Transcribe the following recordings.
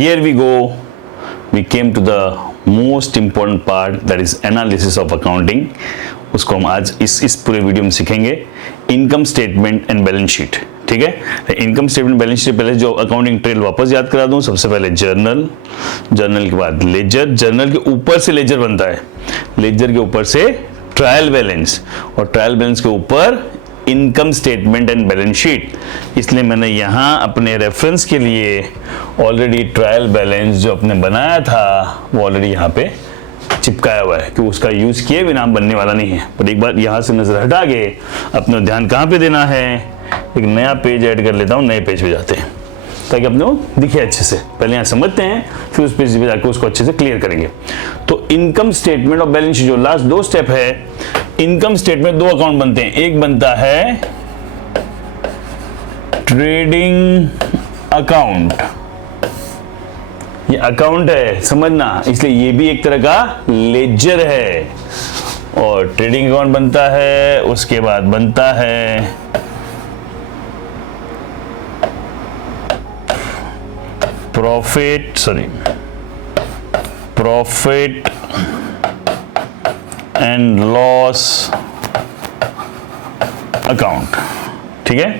here we go, we came to the most important part, that is analysis of accounting. उसको हम आज इस पूरे वीडियो में सीखेंगे, income statement and balance sheet. ठीक है, इनकम स्टेटमेंट बैलेंस शीट पहले जो अकाउंटिंग ट्रेल वापस याद करा दूं। सबसे पहले जर्नल, जर्नल के बाद लेजर, जर्नल के ऊपर से लेजर बनता है, लेजर के ऊपर से ट्रायल बैलेंस, और ट्रायल बैलेंस के ऊपर income statement and balance sheet. इसलिए मैंने यहाँ अपने रेफरेंस के लिए ऑलरेडी ट्रायल बैलेंस जो अपने बनाया था वो ऑलरेडी यहाँ पे चिपकाया हुआ है, कि उसका यूज किए बिना बनने वाला नहीं है। पर एक बार यहाँ से नजर हटा के अपने ध्यान कहाँ पे देना है, एक नया पेज ऐड कर लेता हूँ, नए पेज पे जाते हैं ताकि अपने को दिखे अच्छे से। पहले यहाँ समझते हैं, फिर उस पेज पे जाकर उसको अच्छे से क्लियर करेंगे। तो इनकम स्टेटमेंट और बैलेंस शीट जो लास्ट दो स्टेप है, इनकम स्टेटमेंट दो अकाउंट बनते हैं, एक बनता है ट्रेडिंग अकाउंट, ये अकाउंट है समझना, इसलिए ये भी एक तरह का लेजर है, और ट्रेडिंग अकाउंट बनता है। उसके बाद बनता है प्रॉफिट एंड लॉस अकाउंट। ठीक है,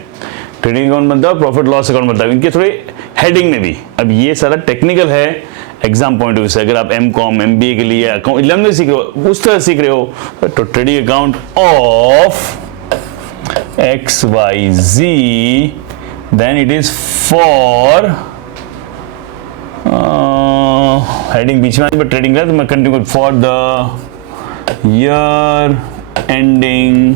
ट्रेडिंग अकाउंट बनता है, प्रॉफिट लॉस अकाउंट बनता है। इनके थोड़े हेडिंग में भी, अब ये सारा टेक्निकल है एग्जाम पॉइंट ऑफ व्यू से। अगर आप एमकॉम एमबीए के लिए अकाउंट 11 में सीख रहे हो, उस तरह सीख रहे हो, तो trading account of XYZ, then it is for heading बीच में ट्रेडिंग है, तो मैं continue for the year ending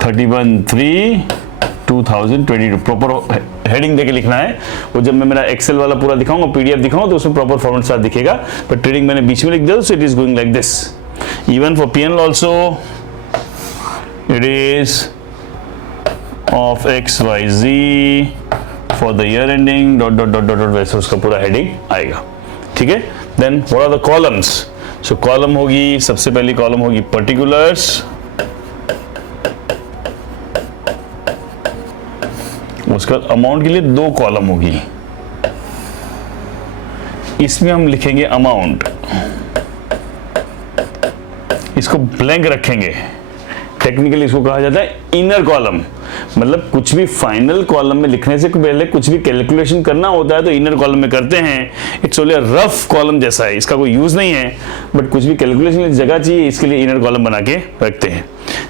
31/3/2022। Proper heading देके लिखना है। वो जब मैं मेरा एक्सेल वाला पूरा दिखाऊंगा, पीडीएफ दिखाऊंगा, तो उसमें प्रॉपर फॉर्मेट साथ दिखेगा। बट ट्रेडिंग मैंने बीच में लिख दिया, so it is going like this. Even for PNL also it is of XYZ for the year ending dot dot dot dot, वैसे उसका पूरा हेडिंग आएगा। ठीक है, then what are the columns? So column होगी, सबसे पहली कॉलम होगी पर्टिकुलर्स, उसका अमाउंट के लिए दो कॉलम होगी, इसमें हम लिखेंगे अमाउंट, इसको ब्लैंक रखेंगे। टेक्निकली इसको कहा जाता है इनर कॉलम, मतलब कुछ भी फाइनल कॉलम में लिखने से पहले कुछ भी कैलकुलेशन करना होता है तो इनर कॉलम में करते हैं। इट्स ओनली रफ कॉलम जैसा है, इसका कोई यूज नहीं है, बट कुछ भी कैलकुलेशन की जगह चाहिए, इसके लिए इनर कॉलम बना के रखते हैं।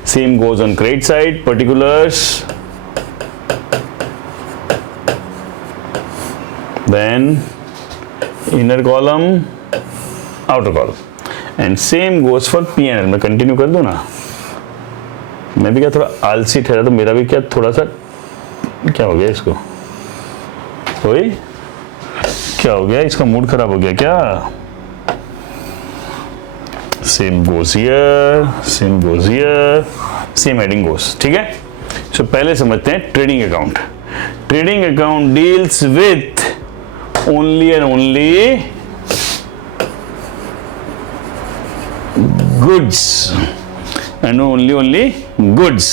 Same goes on credit side, particulars, then inner column, outer column, and same goes for P&L। मैं कंटिन्यू कर दूं ना, मैं भी क्या थोड़ा आलसी ठहरा, तो मेरा भी क्या थोड़ा सा क्या हो गया इसको, कोई क्या हो गया, इसका मूड खराब हो गया क्या? Same goes here, same goes here, same heading goes. ठीक है, सो पहले समझते हैं trading account. Trading account deals with only and only goods and only goods,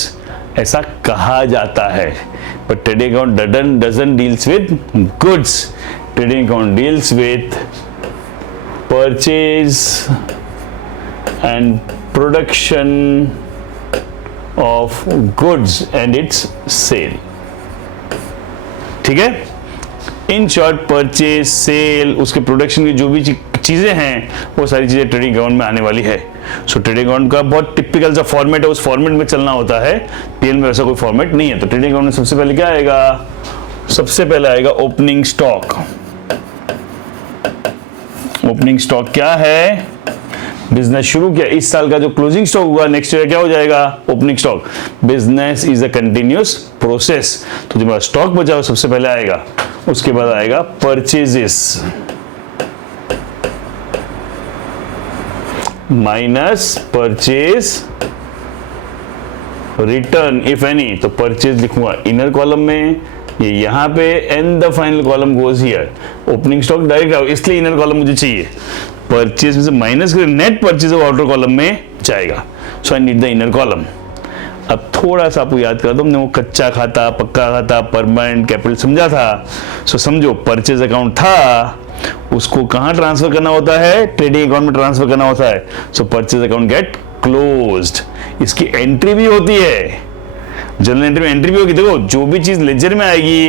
ऐसा कहा जाता है। but trading account doesn't deals with goods, trading account deals with purchase and production of goods and its sale। ठीक है, in short purchase, cell, उसके production की जो भी चीजें हैं वो सारी चीजें ट्रेडिंग अकाउंट में आने वाली है। सो ट्रेडिंग अकाउंट का बहुत टिपिकल सा फॉर्मेट है, उस फॉर्मेट में चलना होता है। पीएल में वैसा कोई फॉर्मेट नहीं है। तो ट्रेडिंग अकाउंट में सबसे पहले क्या आएगा? सबसे पहले आएगा ओपनिंग स्टॉक। ओपनिंग स्टॉक क्या है? बिजनेस शुरू किया, इस साल का जो क्लोजिंग स्टॉक हुआ नेक्स्ट ईयर क्या हो जाएगा? Opening stock. Business is a continuous process, तो जो स्टॉक बचा वो सबसे पहले आएगा। उसके बाद आएगा purchases minus purchase return if any, तो परचेज लिखूंगा इनर कॉलम में, ये यहाँ पे, and the final column goes here. Opening stock direct आओ, इसलिए इनर कॉलम मुझे चाहिए। परचेज में से माइनस कर नेट परचेज आउटर कॉलम में जाएगा, so I need the inner column. अब थोड़ा सा आपको याद कर दो, हमने वो कच्चा खाता, पक्का खाता, परमानेंट कैपिटल समझा था। सो समझो परचेज अकाउंट था, उसको कहां ट्रांसफर करना होता है, ट्रेडिंग अकाउंट में ट्रांसफर करना होता है। So purchase account gate closed. इसकी एंट्री भी होती है, जर्नल एंट्री में एंट्री भी होगी। देखो जो भी चीज लेजर में आएगी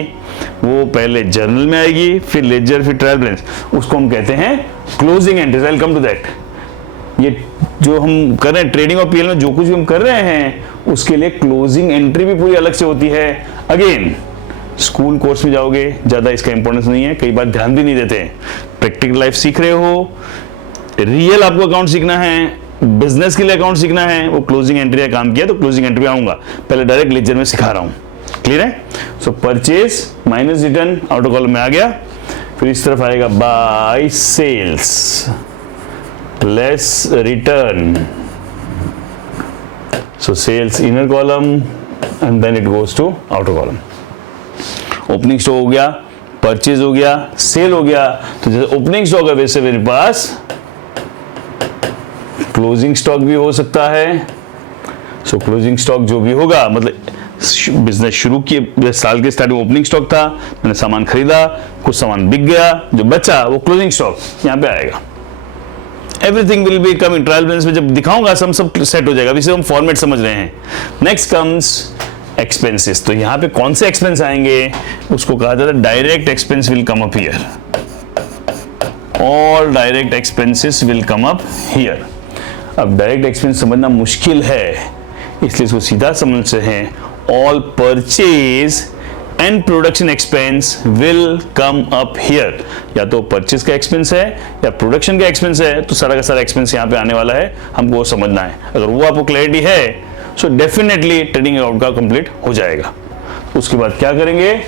वो पहले जर्नल में आएगी, फिर लेजर, फिर ट्रायल बैलेंस, उसको हम कहते हैं closing entries. I will come to that. ये जो हम कर रहे हैं ट्रेडिंग और पीएल में जो कुछ भी हम कर रहे हैं उसके लिए क्लोजिंग एंट्री भी पूरी अलग से होती है। अगेन स्कूल कोर्स में जाओगे ज्यादा इसका इंपॉर्टेंस नहीं है, कई बार ध्यान भी नहीं देते हैं। प्रैक्टिकल लाइफ सीख रहे हो, रियल आपको अकाउंट सीखना है, बिजनेस के लिए अकाउंट सीखना है, वो क्लोजिंग एंट्री का काम किया तो क्लोजिंग एंट्री में आऊंगा, पहले डायरेक्ट लेजर में सिखा रहा हूं। क्लियर है? So purchase minus return outer column में आ गया, फिर इस तरफ आएगा by sales less return. So sales inner column and then it goes to outer column. Opening stock हो गया, परचेज हो गया, सेल हो गया। तो जैसे ओपनिंग स्टॉक है वैसे मेरे पास क्लोजिंग स्टॉक भी हो सकता है। सो क्लोजिंग स्टॉक जो भी होगा, मतलब बिजनेस शुरू किए साल के स्टार्ट में ओपनिंग स्टॉक था, मैंने सामान खरीदा, कुछ सामान बिक गया, जो बचा वो क्लोजिंग स्टॉक यहां पे आएगा। Everything will be coming. Trial balance में जब दिखाऊंगा सब सेट हो जाएगा। अभी से हम फॉर्मेट समझ रहे हैं। Next comes expenses. तो यहां पे कौन से एक्सपेंस आएंगे, उसको कहा जाता है direct expense will come up here. All direct expenses will come up here. अब डायरेक्ट एक्सपेंस समझना मुश्किल है, इसलिए इसको सीधा समझते हैं। All purchase and production expense will come up here. या तो परचेज का एक्सपेंस है या प्रोडक्शन का एक्सपेंस है, तो सारा का सारा एक्सपेंस यहाँ पे आने वाला है, हमको वो समझना है। अगर वो आपको क्लैरिटी है सो डेफिनेटली ट्रेडिंग अकाउंट का कंप्लीट हो जाएगा। उसके बाद क्या करेंगे,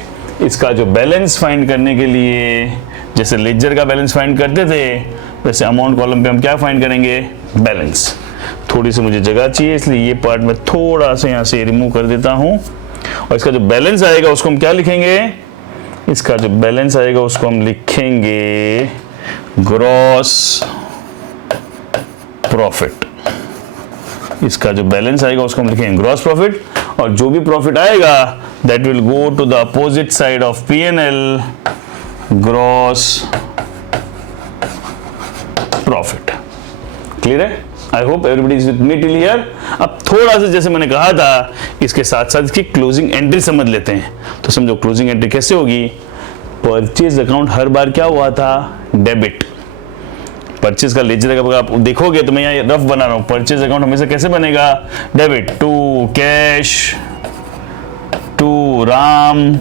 इसका जो बैलेंस फाइंड करने के लिए जैसे लेजर का बैलेंस फाइंड करते थे, वैसे अमाउंट कॉलम पे हम क्या फाइंड करेंगे, बैलेंस। थोड़ी सी मुझे जगह चाहिए, इसलिए ये पार्ट मैं थोड़ा सा यहाँ से रिमूव कर देता हूँ। और इसका जो बैलेंस आएगा उसको हम क्या लिखेंगे, इसका जो बैलेंस आएगा उसको हम लिखेंगे ग्रॉस प्रॉफिट। इसका जो बैलेंस आएगा उसको हम लिखेंगे ग्रॉस प्रॉफिट, और जो भी प्रॉफिट आएगा that will go to the opposite side of P&L, gross profit. Clear है? I hope everybody is with me till here. अब थोड़ा सा जैसे मैंने कहा था, इसके साथ साथ इसकी क्लोजिंग एंट्री समझ लेते हैं। तो समझो क्लोजिंग एंट्री कैसे होगी। परचेज अकाउंट हर बार क्या हुआ था, डेबिट। परचेज का लेजर अगर आप देखोगे तो मैं यहाँ रफ बना रहा हूँ। परचेज अकाउंट हमेशा कैसे बनेगा, debit to cash to Ram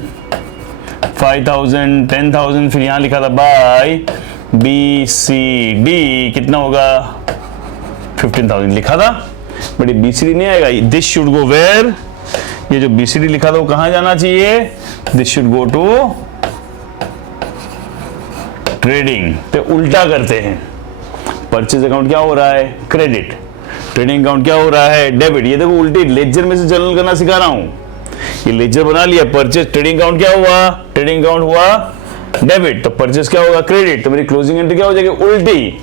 5000 10,000, फिर यहाँ लिखा था बाय BCD, कितना होगा 15,000 लिखा था, बट ये BCD नहीं आएगा। दिस शुड गो वेयर, ये जो BCD लिखा था वो कहां जाना चाहिए, this should go to trading. पे उल्टा करते हैं, परचेज अकाउंट क्या हो रहा है, क्रेडिट, ट्रेडिंग अकाउंट क्या हो रहा है, डेबिट। ये देखो उल्टी लेजर में से जर्नल करना सिखा रहा हूं। ये लेजर बना लिया, परचेज ट्रेडिंग अकाउंट क्या हुआ, ट्रेडिंग अकाउंट हुआ डेबिट, तो परचेज क्या होगा, क्रेडिट, तो मेरी क्लोजिंग एंट्री क्या हो जाएगी, उल्टी।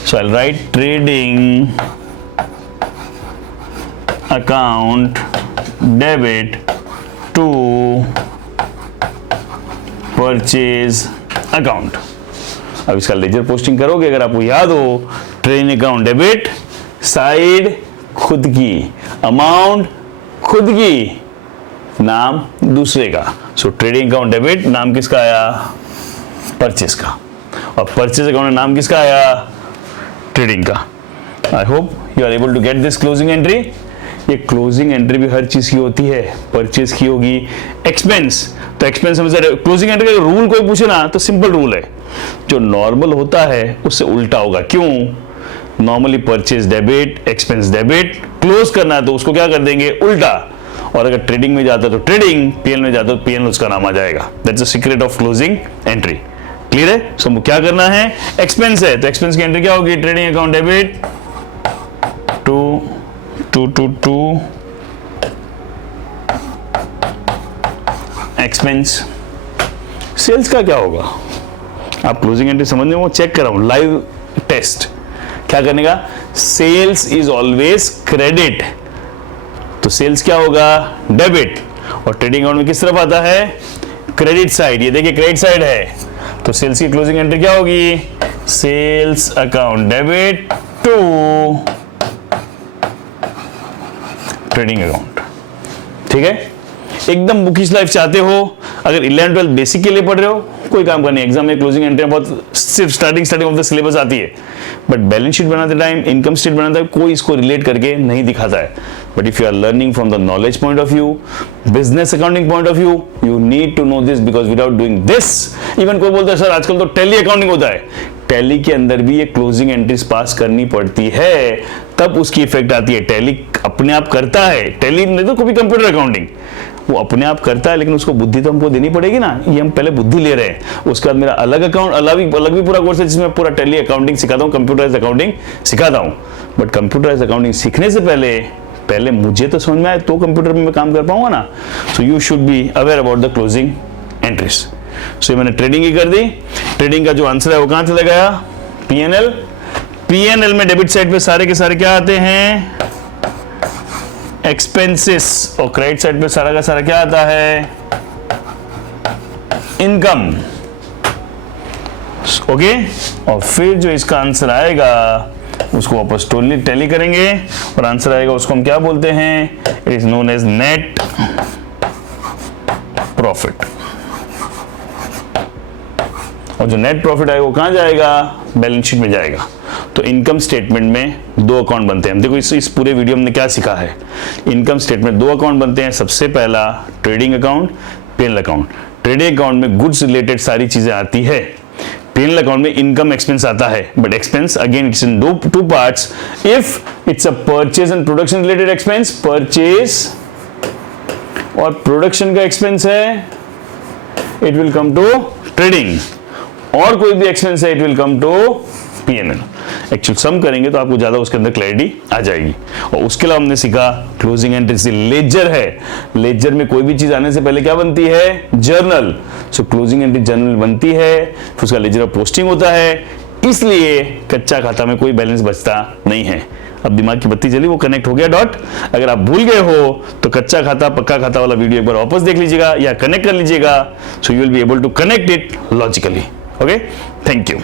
So I'll write trading account debit to purchase account। अब इसका लेजर पोस्टिंग करोगे, अगर आपको याद हो, ट्रेडिंग अकाउंट डेबिट, साइड खुद की, अमाउंट खुद की, नाम दूसरे का। सो ट्रेडिंग अकाउंट डेबिट नाम किसका आया, परचेज का, और परचेज अकाउंट नाम किसका आया, ट्रेडिंग का। I hope you are able to get this closing entry. ये क्लोजिंग एंट्री भी हर चीज की होती है, परचेज की होगी, एक्सपेंस, तो एक्सपेंस हमेशा क्लोजिंग एंट्री का रूल कोई पूछे ना तो सिंपल रूल है, जो नॉर्मल होता है उससे उल्टा होगा। क्यों, normally purchase debit, expense debit, close करना है तो उसको क्या कर देंगे, उल्टा। और अगर ट्रेडिंग में जाता है तो ट्रेडिंग, पीएल में जाता है तो पीएल उसका नाम आ जाएगा। That's the secret of closing entry. Clear है? सो क्या करना है, एक्सपेंस है तो एक्सपेंस की एंट्री क्या होगी, trading account debit to expense. Sales का क्या होगा, आप क्लोजिंग एंट्री समझने वो चेक कर रहा हूं, लाइव टेस्ट क्या करने का, सेल्स इज ऑलवेज क्रेडिट। तो सेल्स क्या होगा, डेबिट, और ट्रेडिंग अकाउंट में किस तरफ आता है, क्रेडिट साइड। ये देखिए क्रेडिट साइड है, तो सेल्स की क्लोजिंग एंट्री क्या होगी, sales account debit to trading account. ठीक है, एकदम बुकिश लाइफ चाहते हो, अगर 11-12 बेसिक के लिए पढ़ रहे हो कोई काम का नहीं, एग्जाम में क्लोजिंग एंट्री बहुत सिर्फ स्टार्टिंग ऑफ द सिलेबस आती है, बट बैलेंस शीट बनाते टाइम, इनकम स्टेट बनाते टाइम कोई इसको रिलेट करके नहीं दिखाता है। But if you are learning from the knowledge point of view, business accounting point of view, you need to know this, because without doing this, even कोई बोलता है सर आजकल तो टैली अकाउंटिंग होता है, टैली के अंदर भी ये क्लोजिंग एंट्रीज पास करनी पड़ती है, तब उसकी इफेक्ट आती है। टैली अपने आप करता है, टैली नहीं तो कोई कंप्यूटर अकाउंटिंग वो अपने आप करता है, लेकिन उसको बुद्धि तो हमको देनी पड़ेगी ना। ये हम पहले बुद्धि ले रहे हैं, उसके बाद मेरा अलग अकाउंट अलग भी पूरा कोर्स है जिसमें पूरा टैली अकाउंटिंग सिखाता हूँ, कंप्यूटराइज अकाउंटिंग सिखाता हूँ। बट कंप्यूटराइज अकाउंटिंग सीखने से पहले मुझे तो समझ में आए तो कंप्यूटर में मैं काम कर पाऊंगा ना। So you should be aware about the closing entries. So मैंने ट्रेडिंग ही कर दी, ट्रेडिंग का जो आंसर है वो कहां चला गया, पीएनएल। पीएनएल में डेबिट साइड पे सारे के सारे क्या आते हैं, एक्सपेंसेस, और क्रेडिट साइड पे सारा का सारा क्या आता है, इनकम। ओके, और फिर जो इसका आंसर आएगा उसको वापस टैली करेंगे और आंसर आएगा, उसको हम क्या बोलते हैं, it is known as net profit. और जो नेट प्रॉफिट आएगा वो कहां जाएगा, बैलेंस शीट में जाएगा। तो इनकम स्टेटमेंट में दो अकाउंट बनते हैं। देखो इस पूरे वीडियो में क्या सीखा है, इनकम स्टेटमेंट दो अकाउंट बनते हैं। सबसे पहला trading account, PNL account. Trading account में गुड्स रिलेटेड सारी चीजें आती है, पीएनएल अकाउंट में इनकम एक्सपेंस आता है, but expense again it's in two parts. If it's a purchase and production related expense, purchase और प्रोडक्शन का एक्सपेंस है, it will come to trading, और कोई भी एक्सपेंस है it will come to PNL. Actual sum करेंगे तो आपको ज्यादा उसके अंदर क्लैरिटी आ जाएगी। और उसके अलावा हमने सीखा क्लोजिंग एंट्री लेजर है, लेजर में कोई भी चीज आने से पहले क्या बनती है, जर्नल। सो क्लोजिंग एंट्री जर्नल बनती है, फिर उसका लेजर ऑफ पोस्टिंग होता है, इसलिए कच्चा खाता में कोई बैलेंस बचता नहीं है। अब दिमाग की बत्ती जली, वो कनेक्ट हो गया डॉट। अगर आप भूल गए हो तो कच्चा खाता पक्का खाता वाला वीडियो एक बार वापस देख लीजिएगा या कनेक्ट कर लीजिएगा, so you will be able to connect it logically. Okay, thank you.